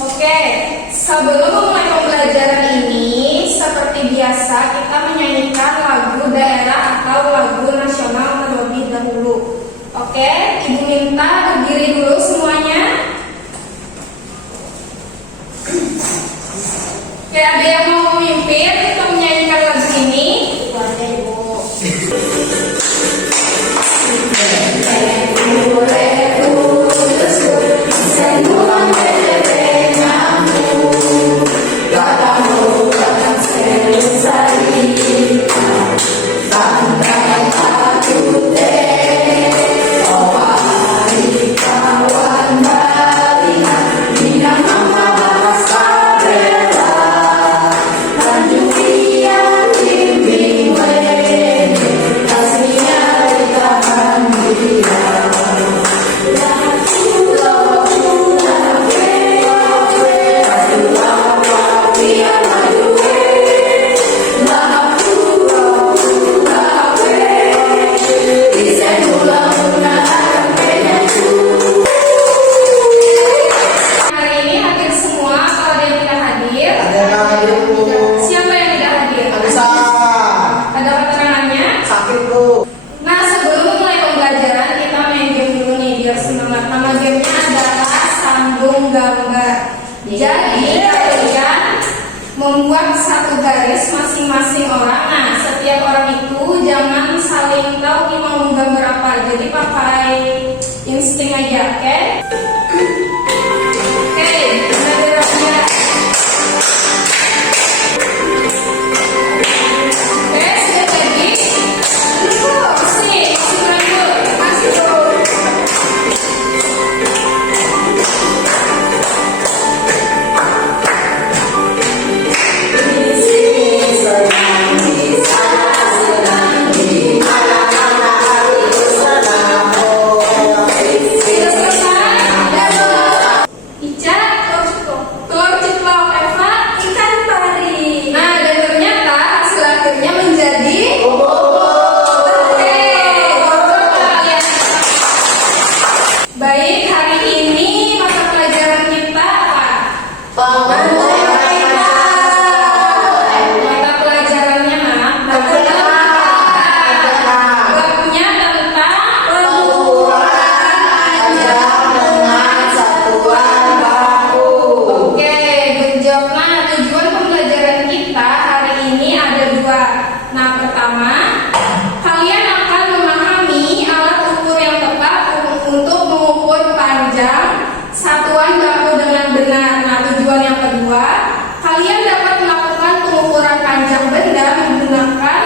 Oke, sebelum memulai pembelajaran ini, seperti biasa kita menyanyikan lagu daerah atau lagu nasional terlebih dahulu. Oke, Ibu minta berdiri dulu semuanya. Oke, ada yang mau memimpin untuk menyanyikan lagu ini? Boleh, Ibu. Jadi kalian membuat satu garis masing-masing orang. Nah, setiap orang itu jangan saling tahu nih mau menggambar apa. Jadi pakai insting aja, oke? Oke, gambarnya. Oke, sudah jadi. Masih lanjut, masih dulu. Baik, hari ini mata pelajaran kita apa? Mata pelajarannya babnya tentang pengukuran dengan satuan baku. Oke, good job. Nah, tujuan pembelajaran kita hari ini ada dua. Nah, pertama, kalian akan memahami alat ukur yang tepat untuk mengukur panjang satuan baku dengan benar. Nah, tujuan yang kedua, kalian dapat melakukan pengukuran panjang benda menggunakan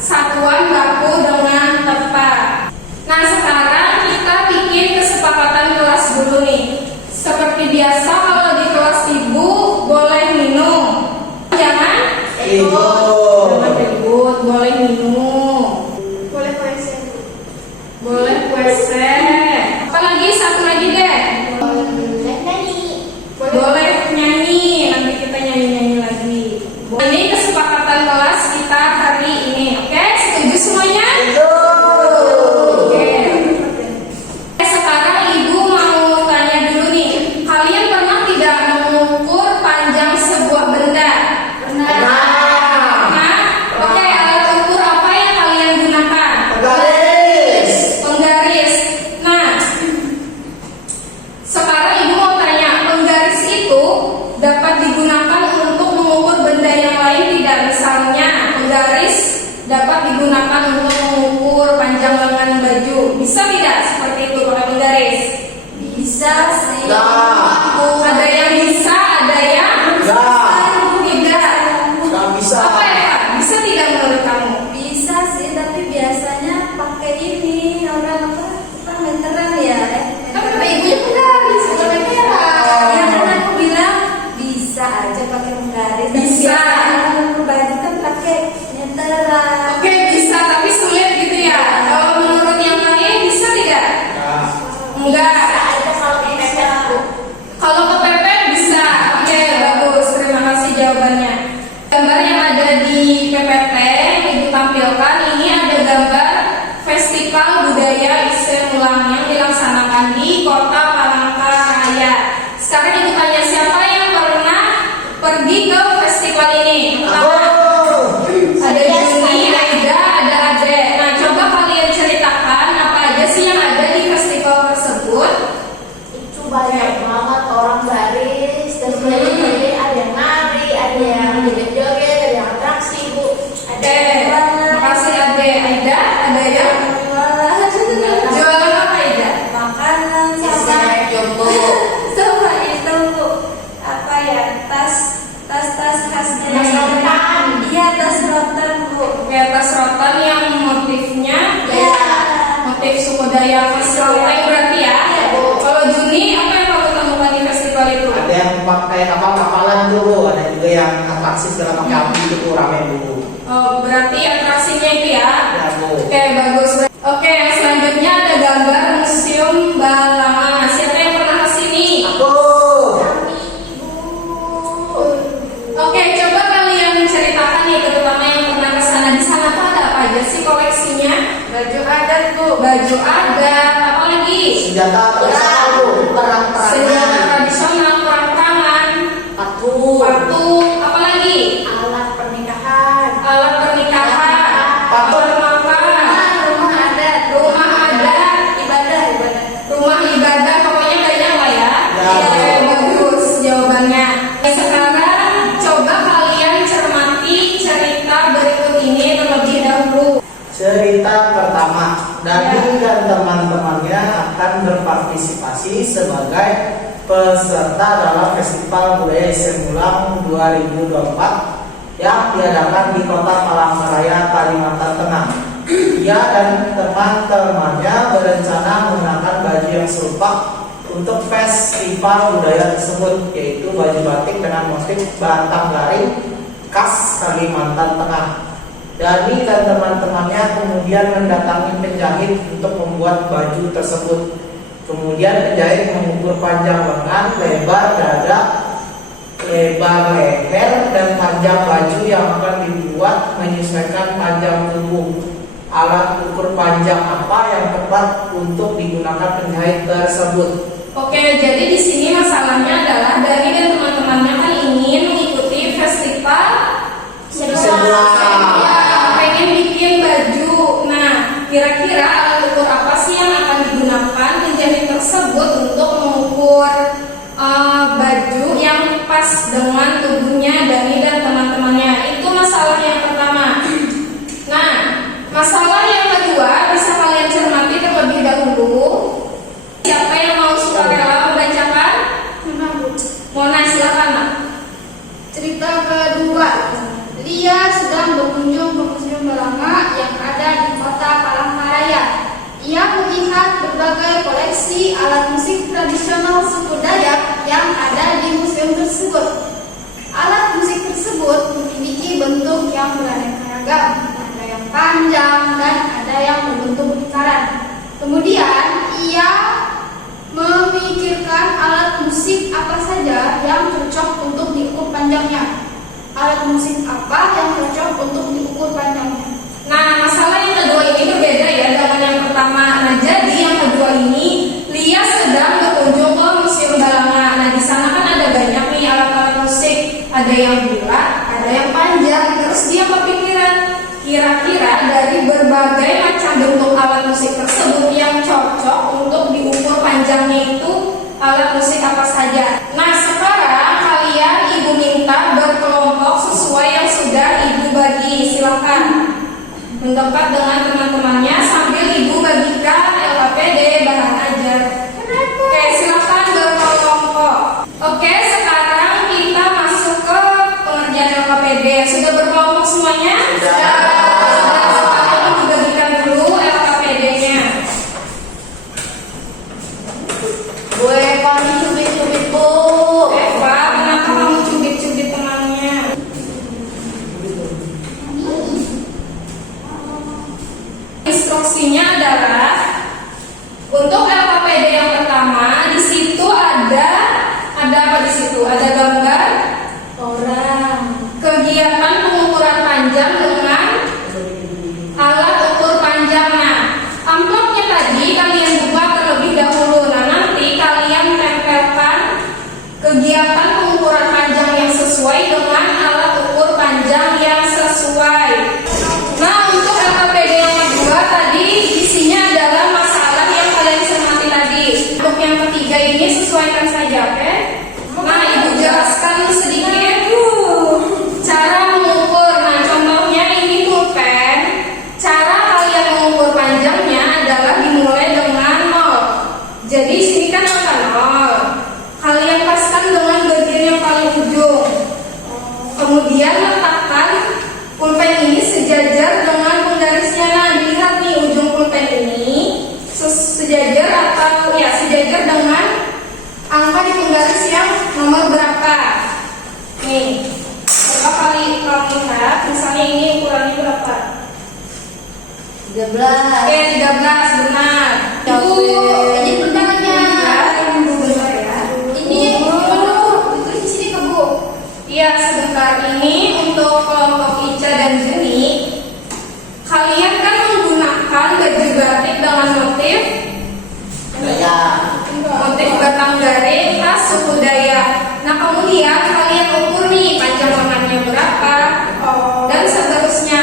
satuan baku dengan tepat. Nah, sekarang kita bikin kesepakatan kelas dulu nih. Seperti biasa kalau di kelas Ibu boleh minum. Jangan ribut, boleh minum. Boleh WC. Boleh WC. Apalagi satu lagi deh. Boleh nyanyi. Nanti kita nyanyi lagi. Ini kesepakatan kelas kita hari ini. Oke, setuju semuanya? Oke. Sekarang Ibu mau tanya dulu nih. Kalian pernah tidak mengukur panjang sebuah benda? Pernah. Oke, alat ukur apa yang kalian gunakan? Penggaris. Nah, sekarang Ibu mau tanya, penggaris itu dapat digunakan untuk mengukur benda yang lain tidak? Misalnya, penggaris dapat digunakan untuk mengukur panjang lengan baju. Bisa tidak seperti itu pakai penggaris? Bisa sih. Ada yang bisa, ada yang tidak. Bisa. Apa ya? Bisa tidak menurut kamu? Bisa sih, tapi biasanya pakai ini orang meteran ya. Kan kata ibunya penggaris, bukan meteran. Ya kan aku bilang bisa aja pakai penggaris. Tapi Bisa. biasanya kalau baju kan pakai meteran. Oke, bisa tapi sulit gitu ya. Kalau menurut yang lain bisa tidak? Enggak. Bisa aja kalau meteran. sekarang ibu tanya siapa yang pernah pergi ke festival ini? Ada Juni, Aida, ada Ade. Nah, coba kalian ceritakan apa aja sih yang ada di festival tersebut. Itu banyak banget orang baris dan sebagainya. Ada yang nari, ada yang joget-joget, ada yang atraksi, Bu. Ade, makasih Ade. Aida, ada yang jualan apa Aida? Makanan sama Jombo. sama itu, Bu. Apa ya? Tas khasnya. Tas rotan. Iya, tas rotan, Bu. Kayak tas rotan yang motifnya Iya. motif suku Dayak khas Rotan berarti ya. Iya, Bu. Kalau Juni apa yang kamu temukan di festival itu? Ada yang pakai kapal-kapalan tuh, Bu. Ada juga yang atraksi segala pakai api itu tuh rame, Bu. Oh, berarti atraksinya itu ya. Ya, Bu. Oke, bagus. Oke, yang selanjutnya ada gambar Museum Balanga. Siapa yang pernah ke sini? Aku. Kami, Bu. Oke, coba kalian ceritakan nih, terutama yang pernah ke sana. Di sana tuh ada apa aja sih koleksinya? Baju adat, Bu. Baju adat, apa lagi? Senjata tradisional, Bu. Senjata Perang-perangan. tradisional, perang-perangan, Patung. apa lagi? Alat pernikahan. Alat pernikahan, Patung. makan, Rumah adat. rumah adat, Ibadah. rumah ibadah, pokoknya banyak lah ya. Ya. Oke, bagus jawabannya. Sekarang coba kalian cermati cerita berikut ini terlebih dahulu. Cerita pertama, Dani dan teman-temannya akan berpartisipasi sebagai peserta dalam Festival Budaya Semulang 2024 yang diadakan di Kota Palangkaraya, Kalimantan Tengah. Ia dan teman-temannya berencana menggunakan baju yang serupa untuk festival budaya tersebut, yaitu baju batik dengan motif batang garing khas Kalimantan Tengah. Dani dan teman-temannya kemudian mendatangi penjahit untuk membuat baju tersebut. Kemudian penjahit mengukur panjang lengan, lebar dada, lebar leher, dan panjang baju yang akan dibuat menyesuaikan panjang tubuh. Alat ukur panjang apa yang tepat untuk digunakan penjahit tersebut? Oke, jadi di sini masalahnya adalah Dani dan teman-temannya kan ingin mengikuti festival Semulang. ya, pengen bikin baju. Nah, kira-kira alat ukur apa sih yang akan digunakan penjahit tersebut untuk mengukur baju yang pas dengan tubuhnya Dani dan teman-temannya? Itu masalah yang pertama. Nah, masalah yang kedua bisa kalian cermati terlebih dahulu. Siapa yang mau sukarela membacakan? Mona, silakan Nak. Cerita kedua, Lia sedang berkunjung ke Museum Balanga yang ada di Kota Palangkaraya. Ia melihat berbagai koleksi alat musik tradisional suku Dayak yang ada di museum tersebut. Alat musik tersebut memiliki bentuk yang beraneka ragam, ada yang panjang dan ada yang berbentuk lingkaran. Kemudian ia memikirkan alat musik apa saja yang cocok untuk diukur panjangnya. Alat musik apa yang cocok untuk diukur panjangnya? Nah, masalah yang kedua ini berbeda ya dengan yang pertama. Nah, jadi yang kedua ini Lia sedang berkunjung ke Museum Balanga. Nah, di sana kan ada banyak nih alat-alat musik, ada yang bulat, ada yang panjang. Terus dia kepikiran, kira-kira dari berbagai macam bentuk alat musik tersebut yang cocok untuk diukur panjangnya itu alat musik apa saja. Nah, sekarang kalian ibu minta berkelompok sesuai yang sudah ibu bagi. Silakan mendekat dengan teman-temannya sambil ibu bagikan LKPD bahan ajar. Oke, silakan berkelompok. Oke, sekarang kita masuk ke pengerjaan LKPD. Sudah berkelompok semuanya? Sudah. Sekarang ibu bagikan dulu LKPD-nya. Bu Eva dicubit-cubit, Bu. Eva, kenapa kamu cubit-cubit temannya? Instruksinya adalah untuk LKPD yang pertama, di situ ada apa di situ? Ada gambar Orang. kegiatan pengukuran panjang dengan alat ukur panjang. Nah, amplopnya tadi kalian buka terlebih dahulu. Nah, nanti kalian tempelkan Kegiatan pengukuran panjang yang sesuai dengan alat ukur panjang yang sesuai. Nah, untuk LKPD yang kedua tadi isinya adalah masalah yang kalian cermati tadi. Untuk yang ketiga ini sesuaikan saja, oke? Nah, Ibu jelaskan sedikit cara mengukur. Nah, contohnya ini pulpen. Cara kalian mengukur panjangnya adalah dimulai dengan 0. Jadi sini kan angka 0. Kalian paskan dengan bagian yang paling ujung. Kemudian letakkan pulpen ini sejajar dengan penggarisnya. Nah, dilihat nih ujung pulpen ini sejajar atau ya sejajar dengan angka di penggaris yang nomor berapa. Nih, coba kali kamu lihat, misalnya ini ukurannya berapa? 13. Oke, 13 benar. Ibu, ini benarnya. Bentar ya. Ini dulu di sini ke Bu. Iya, sebentar. Ini untuk kelompok Ica dan Juni. Kalian kan menggunakan baju batik dengan motif batang garing khas suku Dayak. Nah, kemudian kalian ukur nih panjang lengannya berapa dan seterusnya.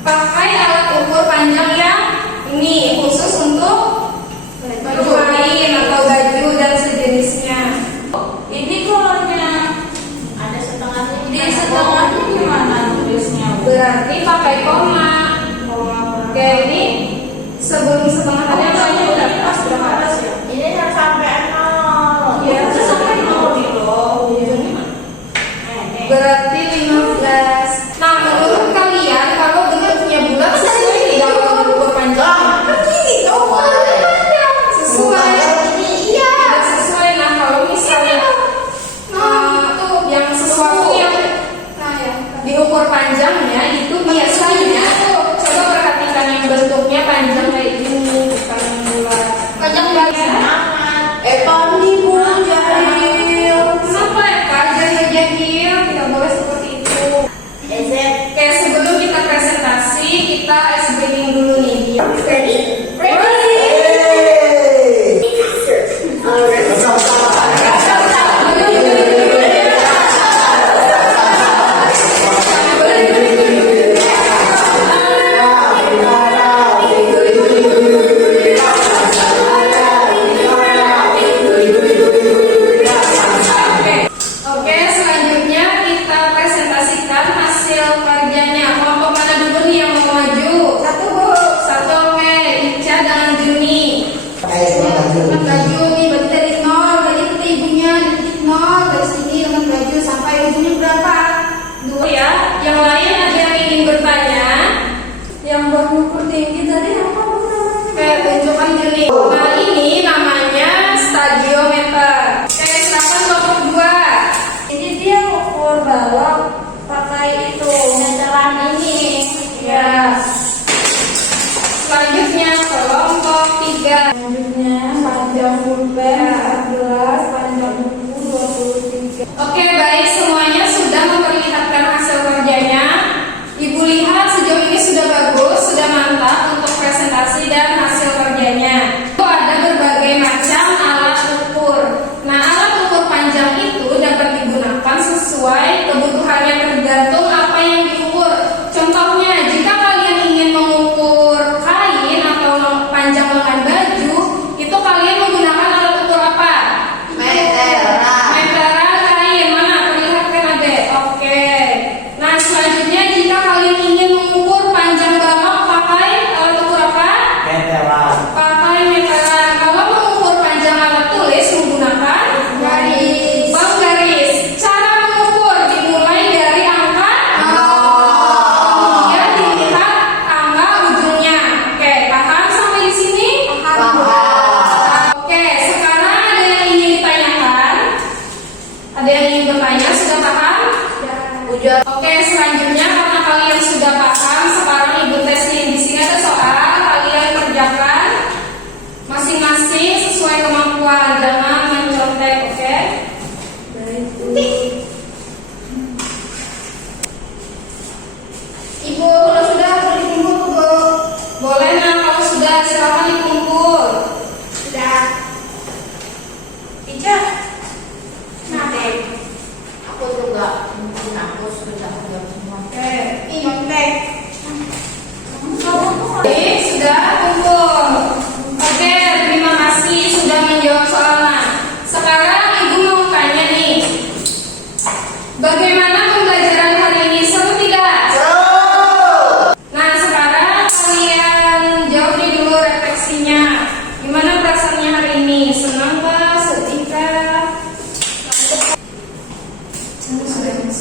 Pakai alat ukur panjang yang ini khusus untuk kain atau baju dan sejenisnya. Ini kolornya ada setengahnya. Di Nah, setengahnya gimana tulisnya? Berarti pakai koma. Oke, ini sebelum setengah tadi angkanya udah pas berapa? Ini sampai 0. Iya, Itu sampai 0 nih loh. Ujungnya mana? Berarti 15. Nah, menurut kalian kalau bentuknya bulat sesuai tidak kalau ukur panjang? Sesuai. Tidak sesuai. Nah, kalau misalnya yang sesuatu yang diukur panjangnya itu biasanya coba perhatikan yang bentuknya panjang kayak gini, bukan yang bulat. Panjang Ya. Pandi Bu jahil. Kenapa ya Kak? Jahil-jahil tidak boleh seperti itu. Oke, sebelum kita presentasi, kita ice breaking dulu nih. Oke, selanjutnya kita presentasikan hasil kerjanya. Kelompok mana dulu nih yang mau maju? Satu, Bu. Satu, oke. Ica dengan Juni. Dengan baju nih, berarti dari 0, berarti kita ibunya detik 0 dari sini dengan baju sampai ujungnya berapa? 2 ya. Yang lain ada yang ingin bertanya? Yang buat ukur tinggi tadi apa Bu? Oke, tunjukkan Juni. Nah, ini namanya stadiometer. Oke, silakan kelompok 2. Jadi dia ukur balok pakai itu meteran ini. Ya. Selanjutnya kelompok 3. Selanjutnya panjang pulpen 14, panjang buku 23. Oke, baik, semuanya sudah memperlihatkan hasil kerjanya. Ibu lihat sejauh ini sudah bagus, sudah mantap untuk presentasi dan hasil kerjanya. Itu ada berbagai macam alat ukur. Nah, alat ukur panjang itu dapat digunakan sesuai kebutuhannya tergantung apa yang diukur. Contohnya, jika kalian ingin mengukur kain atau panjang lengan baju, itu kalian menggunakan alat ukur apa? Meteran kain. Mana? Perlihatkan adek. Oke. Nah, selanjutnya jika kalian ingin mengukur panjang balok pakai alat ukur apa? Pakai meteran. Kalau mengukur panjang alat tulis menggunakan garis. Bang garis. Cara mengukur dimulai dari angka 0. Kemudian dilihat angka ujungnya. Oke, paham sampai di sini? Oke, sekarang ada yang ingin ditanyakan? Ada yang ingin bertanya? Sudah paham? Oke, selanjutnya karena kalian sudah paham, sekarang ibu tesnya di sini ada soal, kalian kerjakan masing-masing sesuai kemampuan, jangan mencontek, oke? Ibu, kalau sudah boleh dikumpul, Bu. Boleh, nah kalau sudah silakan dikumpul. Sudah. Ica. Nah,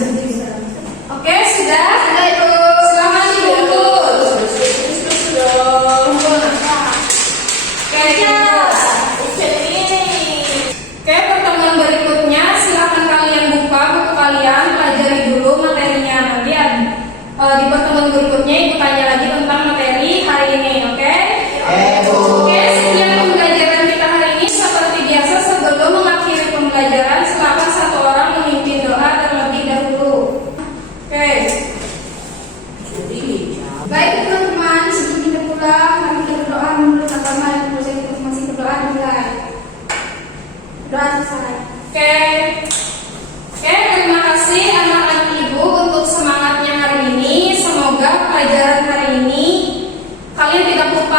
Oke, sudah? Sudah, Ibu. Silakan dibungkus. Oke, pertemuan berikutnya silakan kalian buka buku kalian, pelajari dulu materinya. Nanti di pertemuan berikutnya Ibu tanya lagi tentang materi hari ini, oke? Bu. Oke, sekian pembelajaran kita hari ini. Seperti biasa, sebelum mengakhiri pembelajaran, silakan satu orang memimpin doa terlebih dahulu. Oke. Baik teman-teman, sebelum kita pulang, mari kita berdoa menurut agama yang proses kita masih berdoa dimulai. Doa selesai. Oke, terima kasih anak-anak Ibu untuk semangatnya hari ini. Semoga pelajaran hari ini kalian tidak lupa